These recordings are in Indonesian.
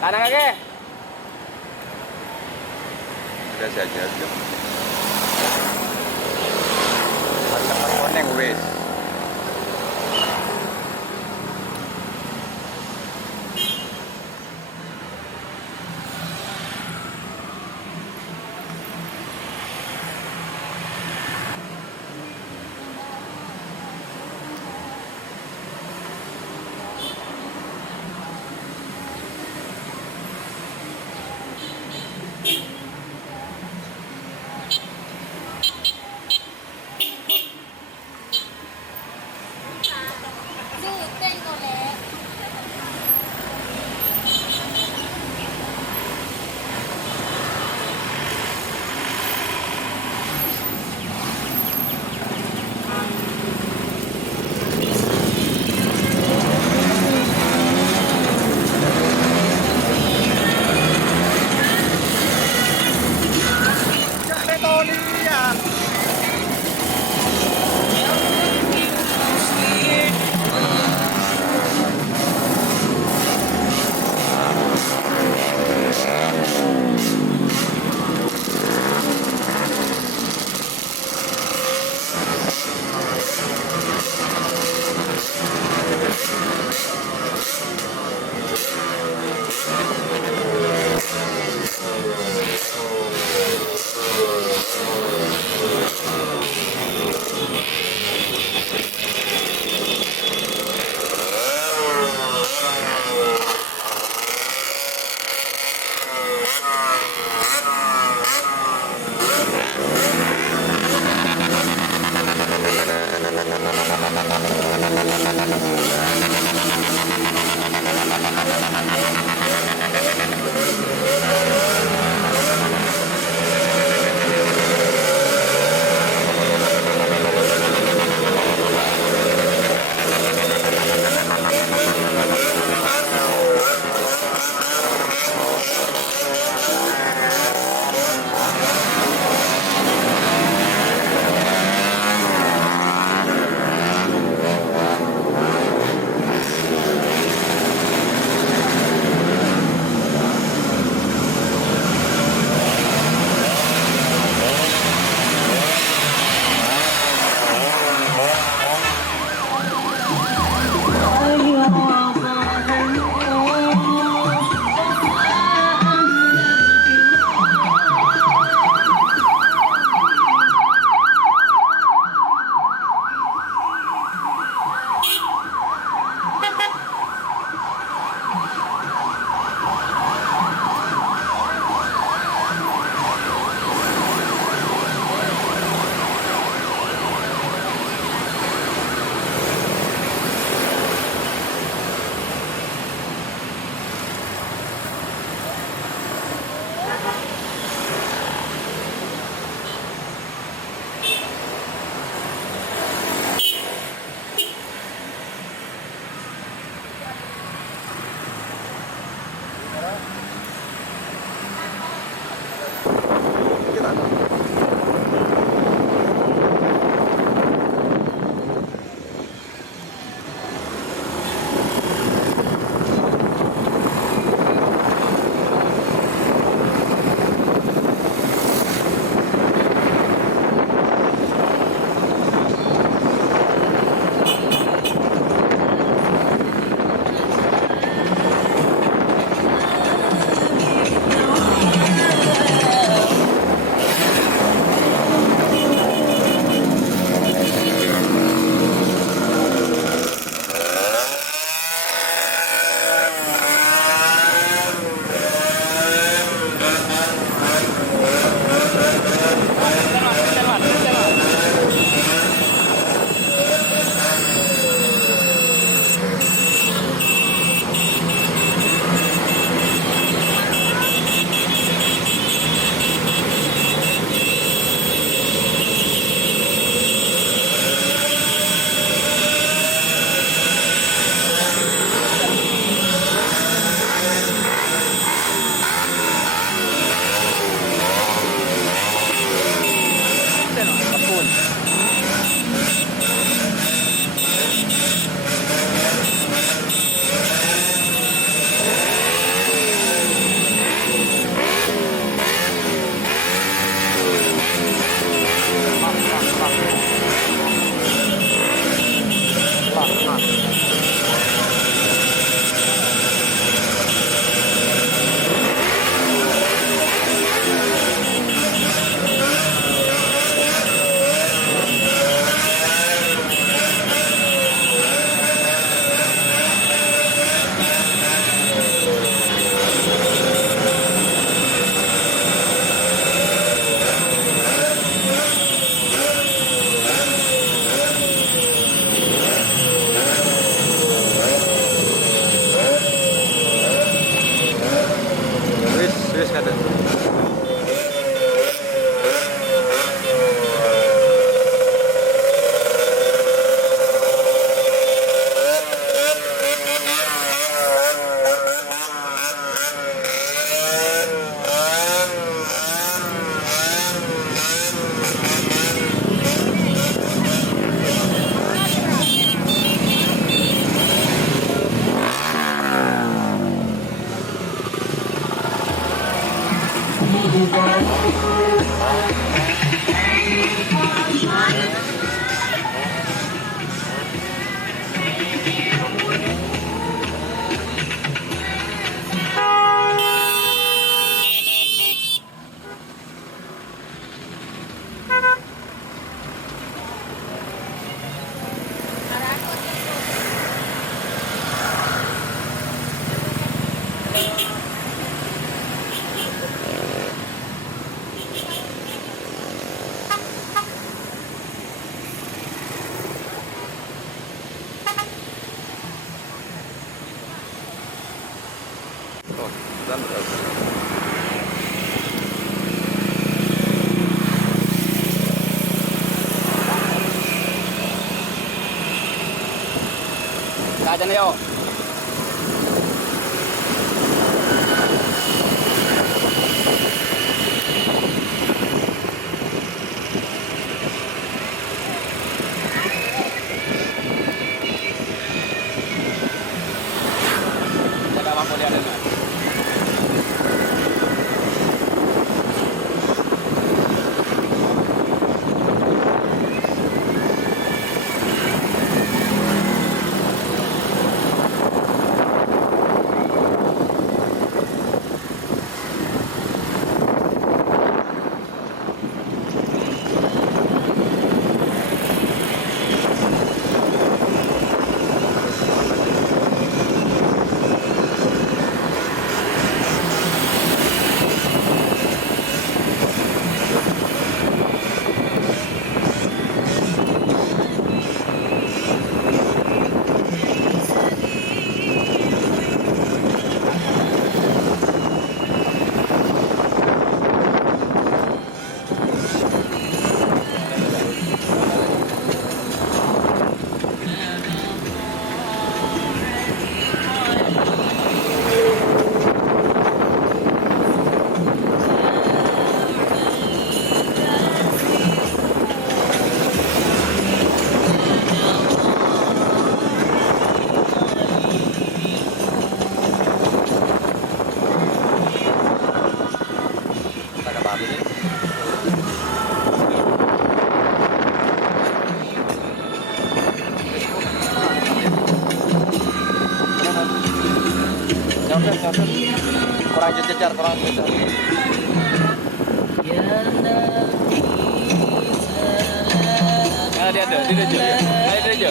Kanan kaki. Udah saja. Teman koneng wis. Jembatan terus. Kita aja nih yuk. Ada apa dia ada? Kita ke Bali nih. Nyamper. Kurang jejar, kurang jejar. Dia ada, dia aja. Dia aja.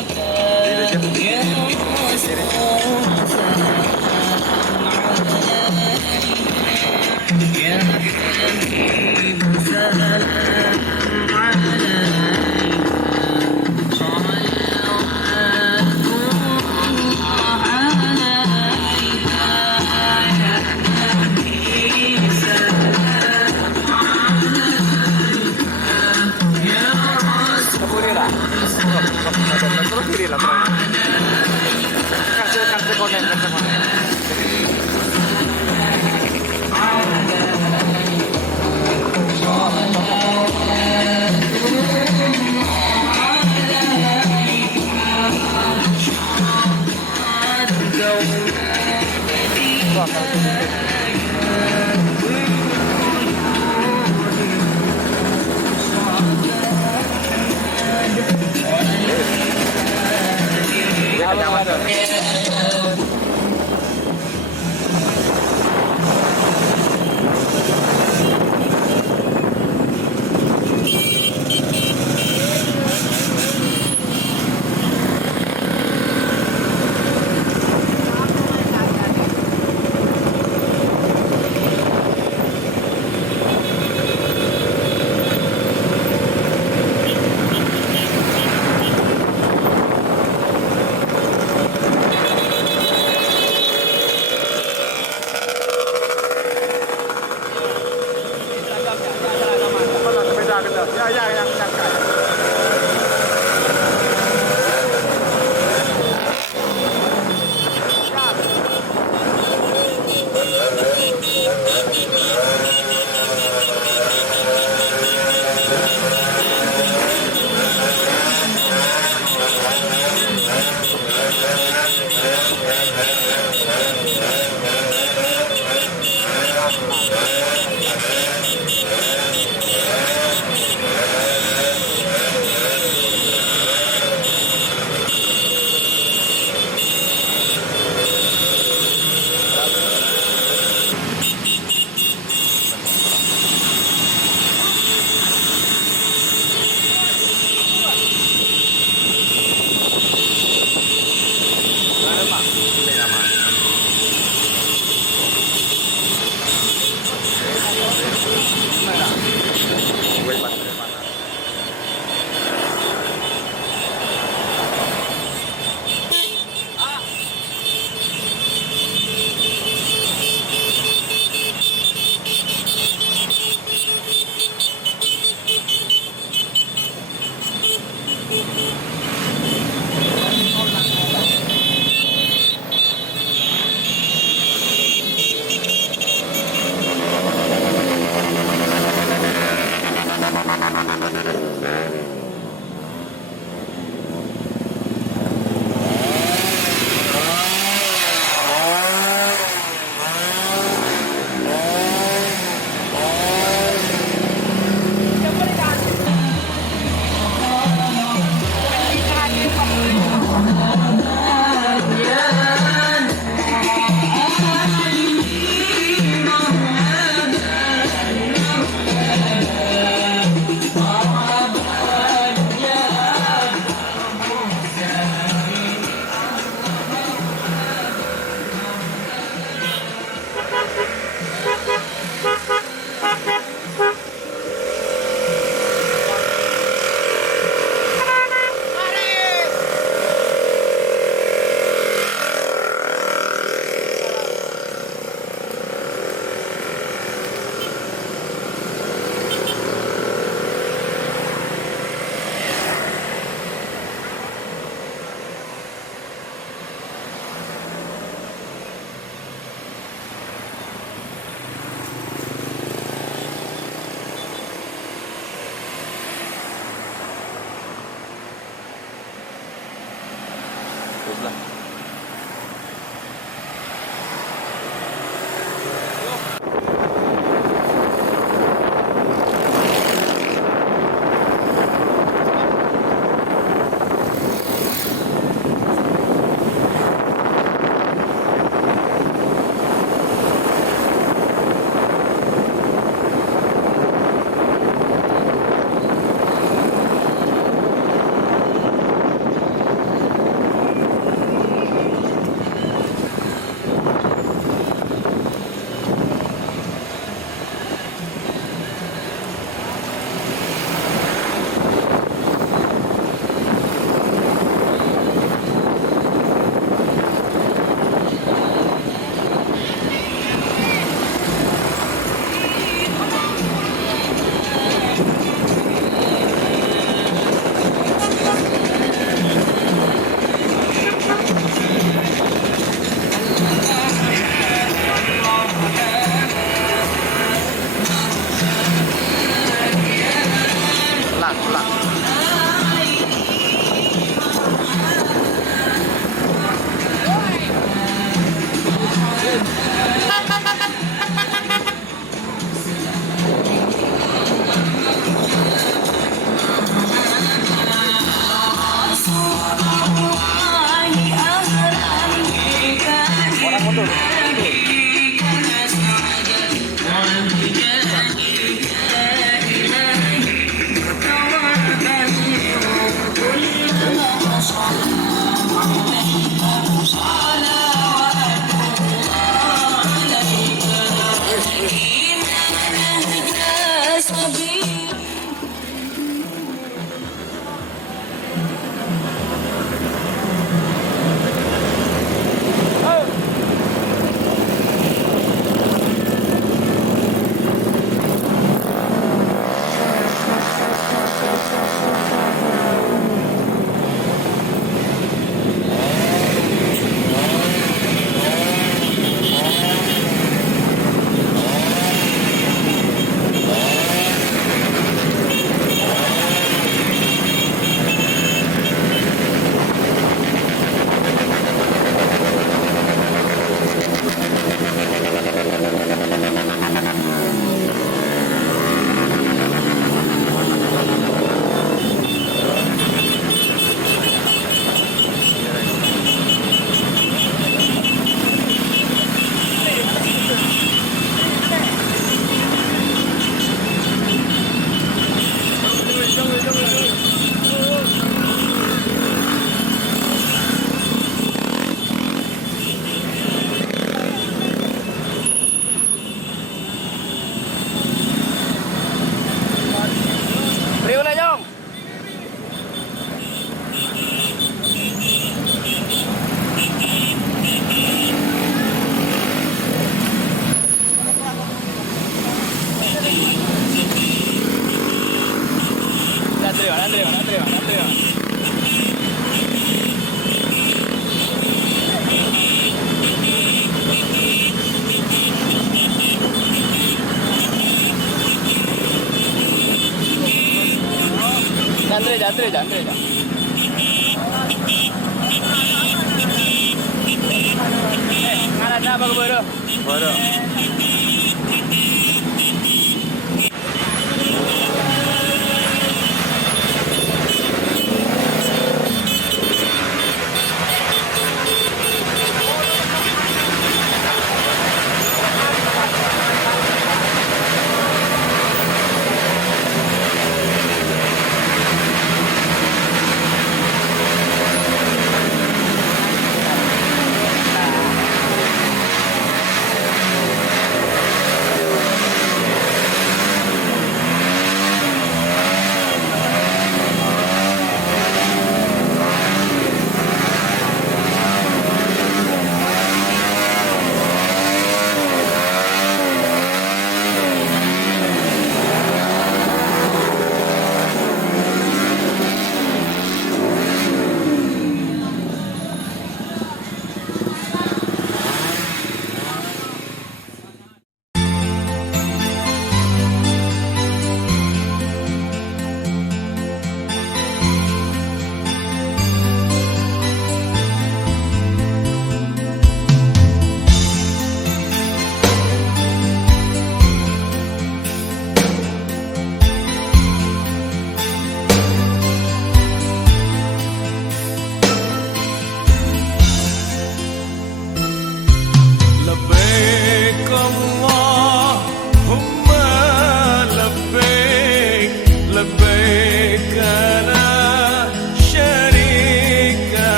Terus kiri lah, kasih konen. Terus lah. Orang mundur. Jangan ngaran apa ke baru? Baru.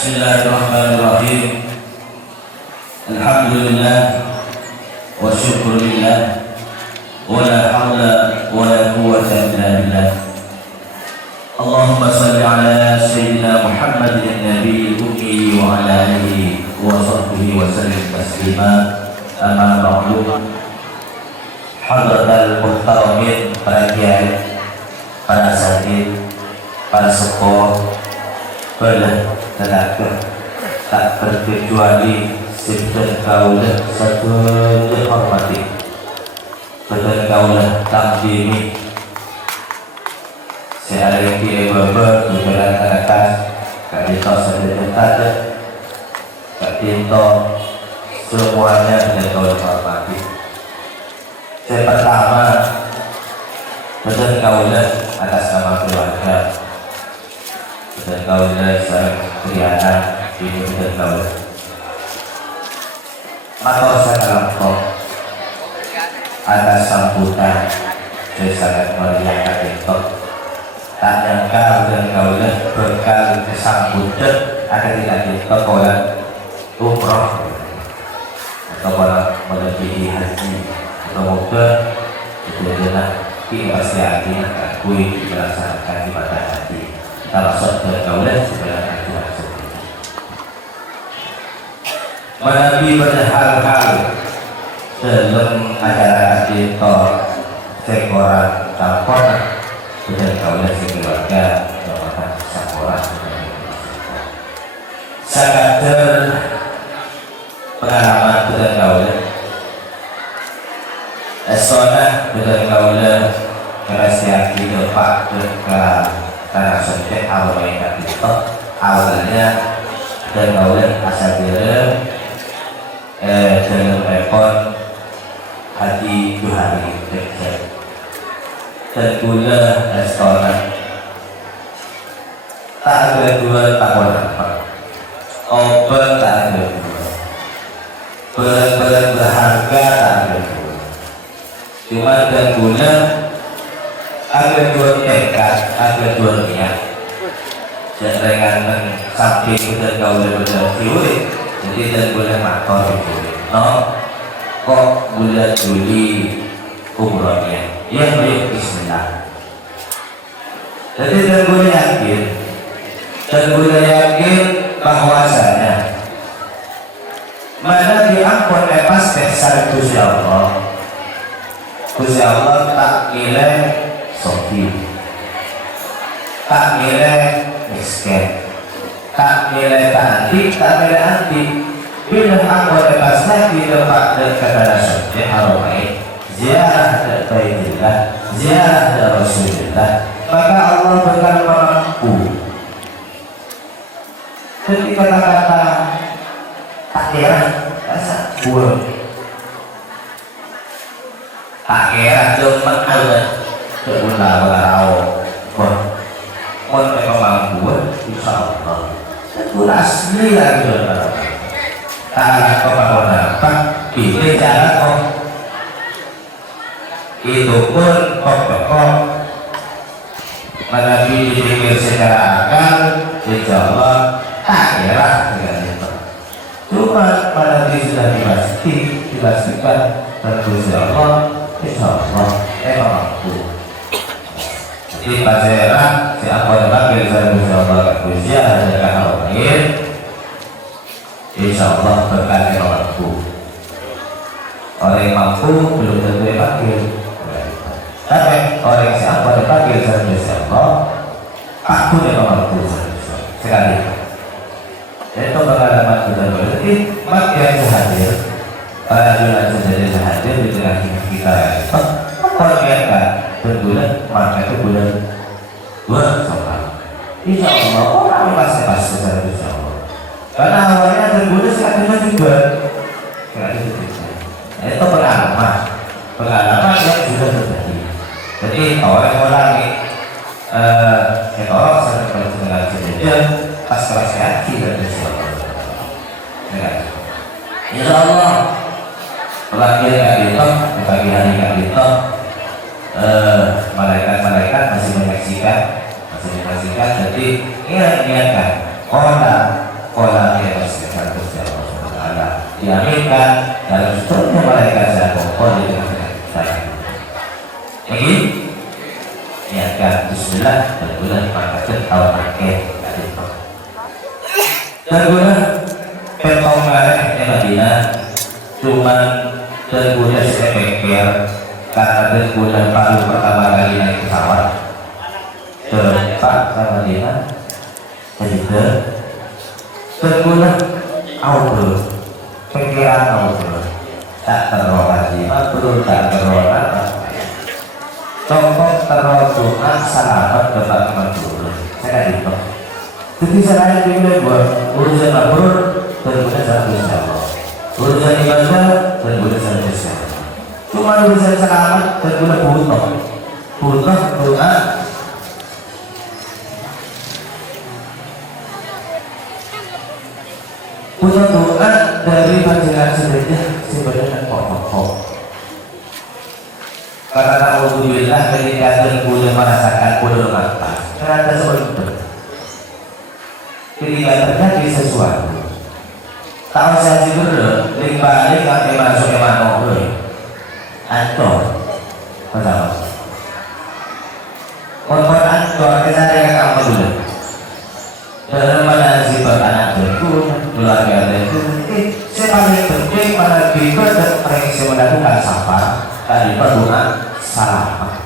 Bismillahirrahmanirrahim. Alhamdulillah wa syukurillah wa la hawla wa la quwwata illa billah. Allahumma salli ala sayyidina Muhammadin nabiyil ummi wa ala alihi wa sahbihi wa sallim taslima. Amma ba'du. Hadratal muhtaramin, para kiai, para asatidz, para sepuh, para tenaga tak terkecuali sinten kaula sakeun dihormati, sinten kaula takdimi searek kiai babar bukan atas kadito sedekah kadito semuanya dengan kaula hormati. Yang pertama, sinten kaula atas nama keluarga, sinten kaula sareng Triana ibu dan kaula. Matur sakalampah atas sambutan saya sangat meriah kaget. Tak nyangka dan kaula berkal kesambutan ada tidak kita kaula umroh atau para melebihi haji. Semoga itu adalah kita pasti akan akui melaksanakan ibadah haji. Kalau saudara kaula sebenarnya menabi pada hal-hal dalam acara kita sekoran tampon dan kaulah sekeluarga jabatan sekoran sekadar pengalaman dan kaulah esona dan kaulah kerasian kita pak ke tanah suci awal yang kita awalnya dan kaulah asal dia dalam repot haji 2 hari kerja dan gula restoran tak ada 2 tahun apa obat tak ada 2 berat-berat berharga tak ada 2 cuma dan gula ada 2 tekad, ada 2 niat dan dengan sampai kita kau berbeda teori. Jadi dan boleh makor itu, no, kok bulan Juli umrohnya, ya baik Bismillah. Jadi dan boleh yakin bahwasanya mana diampun lepas besar Gusti Allah, Gusti Allah tak nilai sofi, tak nilai miskin. Tak nilai anti, tak nilai anti. Bila aku lepas lagi tempat dekat Rasulullah Haramain, ziarah ke Baitullah, ziarah ke Rasulullah, maka Allah akan mampu. Ketika kata akhirat, rasa buruk. Akhirat cuma Allah, cuma mau memang mampu, insya Allah. Itu asli lagi tak kau dapat pilih jalan kok itu pun pokok mana dipikir secara akal insya Allah tak kira dengan itu cuma mana sudah dipastikan dan insya Allah emang mampu. Di pasera siapa yang panggil saya insya Allah usia ada kahal lain insya Allah berkali mampu. Orang yang mampu belum tentu dipanggil, tapi orang yang siapa dipanggil saya insya Allah aku yang mampu sekali. Itu pengalaman sudah berarti makin hadir para jualan sendiri hadir di tengah kita memperlihatkan berbulan maka itu bulan 2 Syawal. Insya Allah orang pasti secara insya Allah. Karena awalnya berbulan sekarang juga. Itu pengalaman yang sudah terjadi. Jadi orang-orang orang sedang berjalan sejajar pas kelas hati dan insya Allah. Insya Allah pelatihan kita di pagi hari kita malaikat masih menyaksikan jadi ingatkan sekolah yang sekitar Allah Taala diaminkan dalam seterusnya mereka sedang kumpul di tengah saya. Ini niatkan Bismillah berbulan maka tahun akhir dari itu. Terguna pertolongan Madinah cuma terguna sepeker karena terguna baru pertama kali naik pesawat tempat ke Madinah jadi terguna auto pikiran auto tak terrohati perlu tak terrohati contoh terrohati selamat dapat menurut saya gitu. Jadi saya pilih buat urusan mabrur terguna sama Insya Allah, urusan ibadah terguna sama Insya Allah. Cuma urusan selamat terguna butuh doa. Punya doa dari panjangan sebenarnya pokok. Karena alhamdulillah ketika terguna merasakan bodoh mata, ternyata seperti ketika terjadi sesuatu tahu saya sih dulu balik sampai masuk ke mana antor pertama korban antor kesadaran kamu dulu dalam mana sifat anak berikut keluarga berikut saya paling penting pada kita dan mereka melakukan safar tadi berdoa salam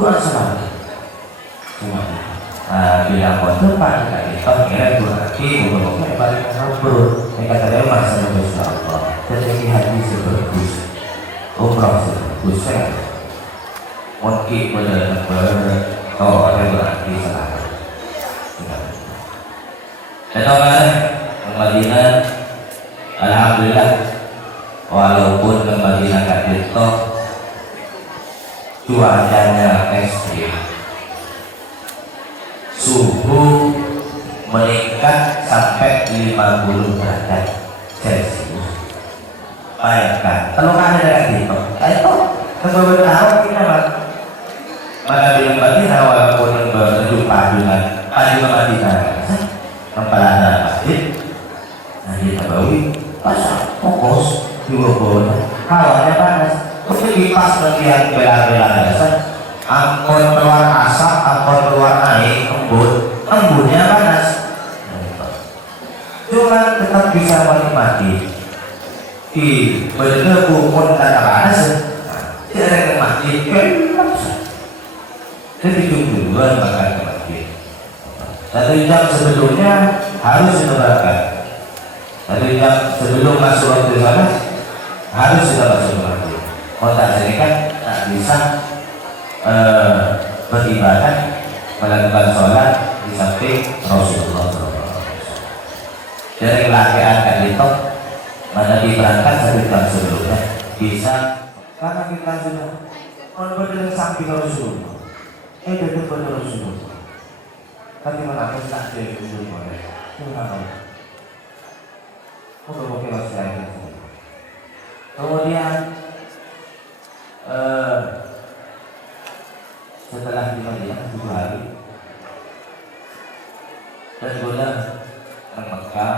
doa salam cuma bila kau tempat lagi kau kira dua kaki untuk balik kabur mereka tadi masa Insya Allah terjadi hati sebagus umrah sebagus mungkin benar kau ada berarti selamat teman-teman Madinah alhamdulillah walaupun ke Madinah itu cuacanya ekstrim suhu meningkat sampai 50 derajat Celcius. Bayangkan, kalau ada gitu, itu kebetulan tahu kita mana bilang Madinah walaupun berjumpa dengan Madinah, kepala masjid, nanti Nabawi, pasang fokus di wabona, hawanya panas, untuk kipas bagian bela-bela dasar. Angkot keluar asap, angkot keluar air, embunnya panas. Cuma tetap bisa menikmati. Di berdebu pun tak panas, tidak ada ke masjid, jadi duluan makan ke masjid. 1 jam sebelumnya harus dilebarkan. 1 jam sebelum masuk waktu sana harus sudah masuk ke masjid. Mau tak serikat tak bisa beribadah melakukan sholat di samping Rasulullah SAW. Dari kelahiran Kak mana diberangkat 1 jam sebelumnya bisa karena kita sudah benar samping Rasulullah. Betul Rasulullah. Tapi mana tak jadi Rasulullah. Kemudian setelah di Madinah 7 hari dan bulan ke Mekah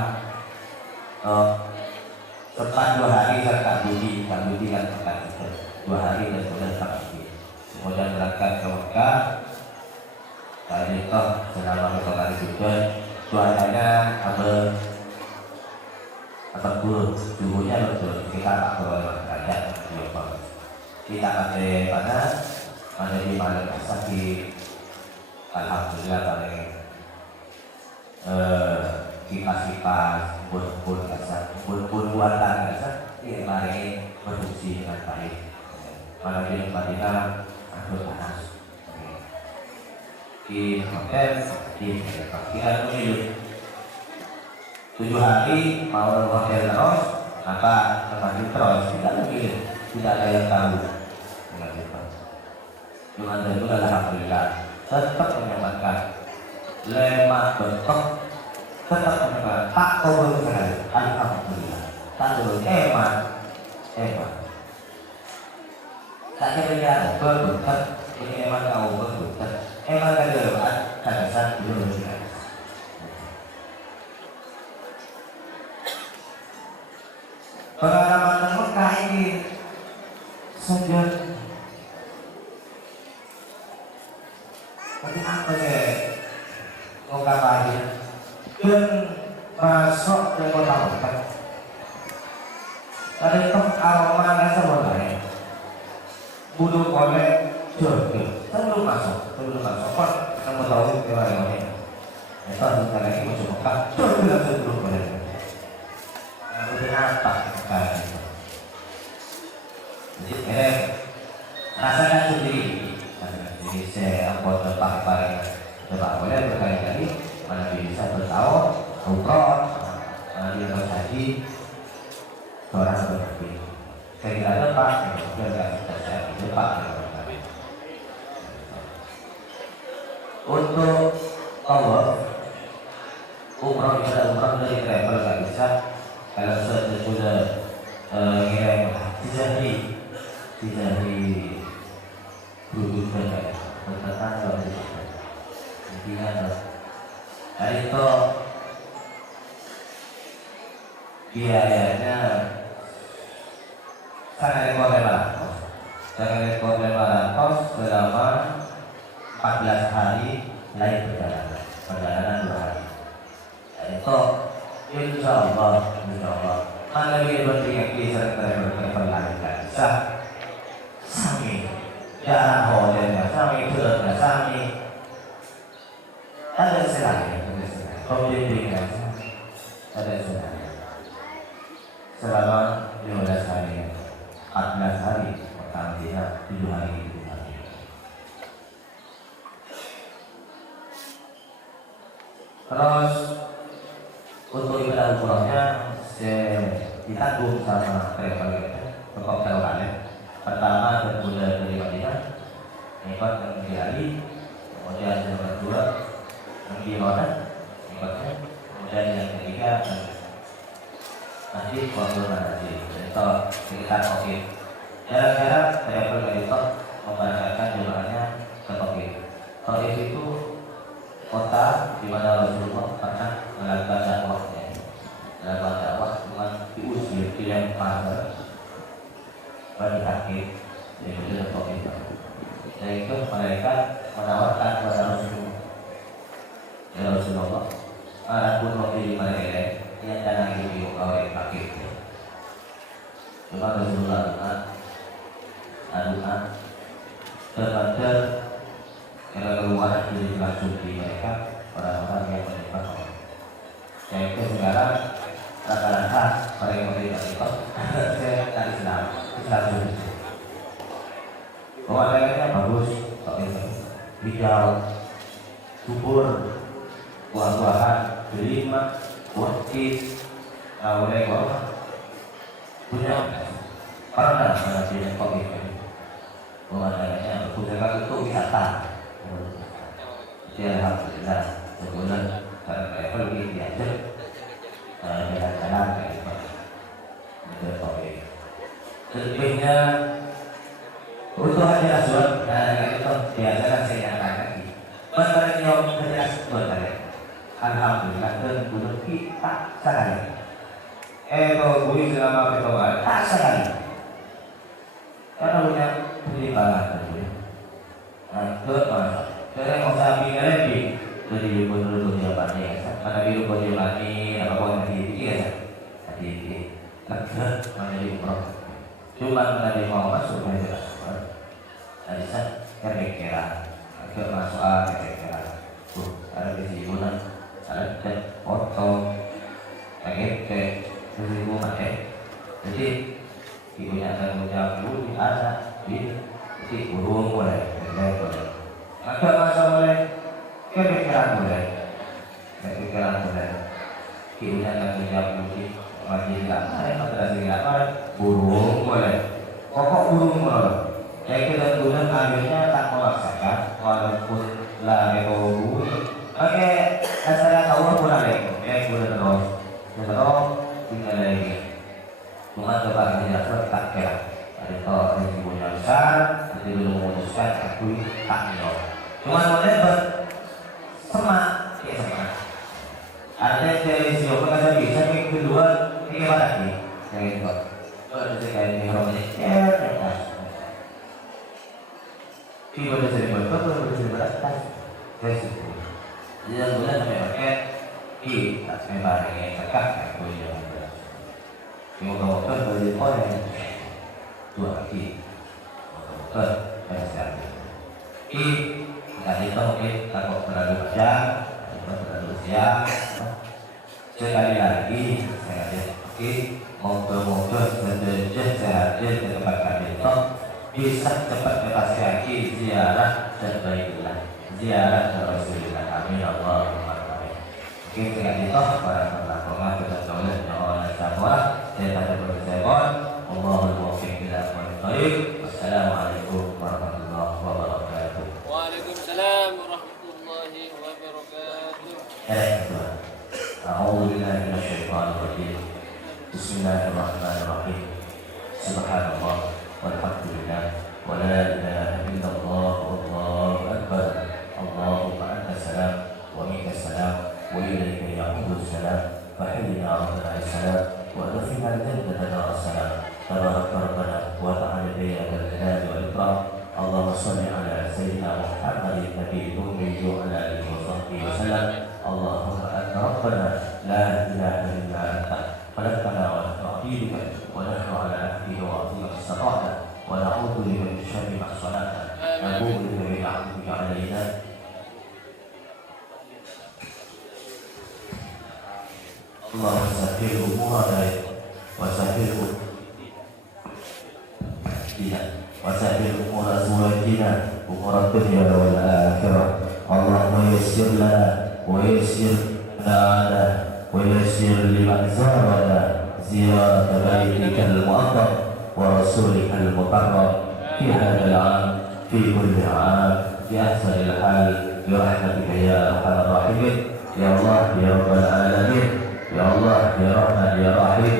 tepat 2 hari Kak Budi kan Mekah 2 hari dan bulan Kak Budi kemudian berangkat ke Mekah tadi toh selama 2 hari juga cuacanya apa suhunya betul kita tak perlu derajat kita pakai panas ada di malam sakit alhamdulillah paling kipas pun kasar pun buatan kasar dia mari produksi dengan baik malam di Madinah aku panas di hotel di parkiran milik 7 hari mau hotel terus maka tempat terus tidak mungkin tidak ada yang tahu dengan itu cuma itu alhamdulillah tetap menyampaikan lemah bentuk tetap menyampaikan tak turun sekali alhamdulillah tak turun hemat tak kira berbentuk ini emang kau berbentuk emang ada lewat kadasan belum sekali Tapi apa ya? Ungkapannya dan masuk ke kota Mekah. Tadi itu aroma rasa boleh. Budu oleh jodoh. Sebelum masuk. Kok kamu tahu kemana ini? Itu ada lagi masuk Mekah. Jodoh sebelum boleh. Kemudian apa kali? Jadi rasakan sendiri. Jadi saya buat pakai coba boleh berkali-kali mana bisa bertahun umroh mana dia berhaji orang berhaji saya kira depan saya depan untuk Allah umroh bisa umroh dari travel nggak bisa kalau sudah ngirim tidak di duduk saja berkata kalau intinya hari itu biayanya sangat rekor 500 selama 14 hari lain perjalanan 2 hari. Itu insya Allah mana lebih berpikir kisah travel lain bisa sami jalan hotelnya sami turunnya sami ada selanya komplitnya ada selanya selama 15 hari 14 hari pertama dia 7 hari terus untuk ibadah umrohnya ditanggung sama travel pokok kalian pertama bermula dari Madinah ikut yang hari kemudian yang kedua di Rona, kemudian yang ketiga nanti waktu nanti itu sekitar Tokyo. Kira-kira saya perlu membacakan jumlahnya ke Tokyo. Tokyo itu kota di mana Rasulullah pernah melakukan dakwah dengan diusir dilempar pada kaki di Tokyo. Dan itu mereka menawarkan kepada Rasulullah. Ya Rasulullah, pun waktu di mereka yang jangan hidup oleh kaki. Cuma Rasulullah aduan terbantar kalau keluar dari langsung di mereka orang-orang yang menyebab. Saya itu sekarang rata-rata mereka itu saya tadi Islam itu pemandangannya bagus, hijau, subur, buah-buahan, delima, wakis, oleh punya pernah di Depok ini. Pemandangannya bagus, itu wisata. Jadi alhamdulillah sebulan karena travel ini diajak jalan-jalan kayak gitu. Depok ini. Selebihnya untuk haji aswad, itu biasakan saya nyatakan lagi. Menerima haji aswad alhamdulillah dan bulan kita sekali. Bui selama pertobatan tak sekali. Karena punya pertimbangan tadi. Nah, ke mana? Karena usaha lebih dari gubernur dunia banyak. Karena biru dunia banyak, apa pun hati ya. Hati lega menjadi umroh. Cuma menjadi mau masuk saja. Tadi saya kira-kira ke masuk kira-kira. Ada di sini ada cek foto pakai seribu mate. Jadi ibunya akan menjawab dulu ada di burung boleh, maka masa boleh, kira-kira boleh, ibunya akan menjawab dulu masih ada burung boleh, pokok burung boleh. Saya kira bulan akhirnya tak memaksakan walaupun lah buru pakai asal tahu pun ada yang bulan terus tinggal lagi cuma coba kita tak kira ada kalau risikonya besar nanti belum memutuskan aku tak nol cuma model bersemak ya semak ada dari siapa kata bisa yang kedua ini mana sih yang itu kalau kayak ini orangnya Tiba dari betul betul berat Facebook. Jadi bulan sampai pakai I tak sampai barang yang cakap aku yang ada. Moga-moga beli orang dua kaki. Moga-moga berhasil. I tadi itu mungkin takut terlalu panjang, terlalu siang. Sekali lagi saya ada oke. Moga-moga sederhana saja ke tempat kami itu bisa cepat lepas kaki ziarah dan baiklah ziarah dan Rasulullah. Amin Allahumma amin. Oke, dengan itu para pengakuan kita tahulah Allah Subhanahu saya pada bersegon Allahul muwaffiq ila aqwamit thoriq. Wassalamualaikum warahmatullahi wabarakatuh. Waalaikumsalam warahmatullahi wabarakatuh. A'udzu billahi minasyaitonir rajim. Bismillahirrahmanirrahim. Subhanallah walhamdulillah wa la ilaha illallah wallahu akbar. Allahumma anta salam wa minka salam wa ilayka ya'udu salam fa hayyina rabbana salam wa adkhilna al-jannata dar salam. Tabarak rabbana wa ta'ala ya jalali wal ikram. Allahumma shalli ala sayyidina Muhammadin nabiyil ummi wa ala alihi wa sahbihi wa sallam. Allahumma anta rabbana la ilaha illa anta خلقنا ونستعينك ونحن على عهدك وعظيمك استطعنا ونعوذ بك من شر ما صنعنا نبوء بك بنعمتك علينا اللهم سهل امورنا وسهل وسهل امور ازواجنا امور الدنيا والاخره اللهم يسر لنا ويسر لنا ويسر لمن زارنا زيارة بيتك المعظم ورسولك المكرم في هذا العام في كل عام في أحسن الحال برحمتك يا أرحم الراحمين يا الله يا رب العالمين يا الله يا رحمن يا رحيم.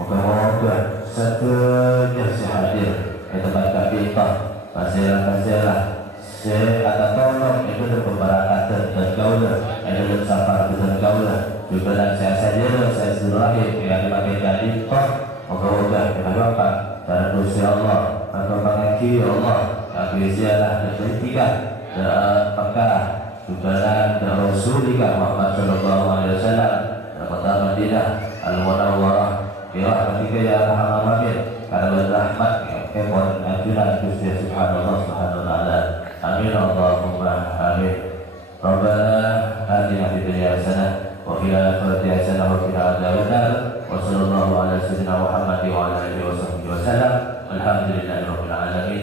Moga-moga seterusnya sehadir di tempat kami itu kasilah saya kata tolong itu berbarakatan dan kaulah itu safar dan kaulah juga dan saya saja saya selahi yang dipakai jadi toh moga-moga kita doakan dan Gusti Allah atau pengaki Allah kami ziarah dan berikan dan Mekah juga dan Rasulullah Muhammad sallallahu alaihi wasallam dan kota Madinah al-Munawwarah bi rahmatika ya arhamar rahimin karena rahmat kebon ajunan Gusti Subhanallah subhanahu wa ta'ala. Amin Allahumma amin. Rabbana atina fid dunya hasanah wa fil akhirati hasanah wa qina adzabannar wa sallallahu ala sayyidina Muhammad wa ala alihi wa sahbihi wa sallam. Alhamdulillahirabbil alamin.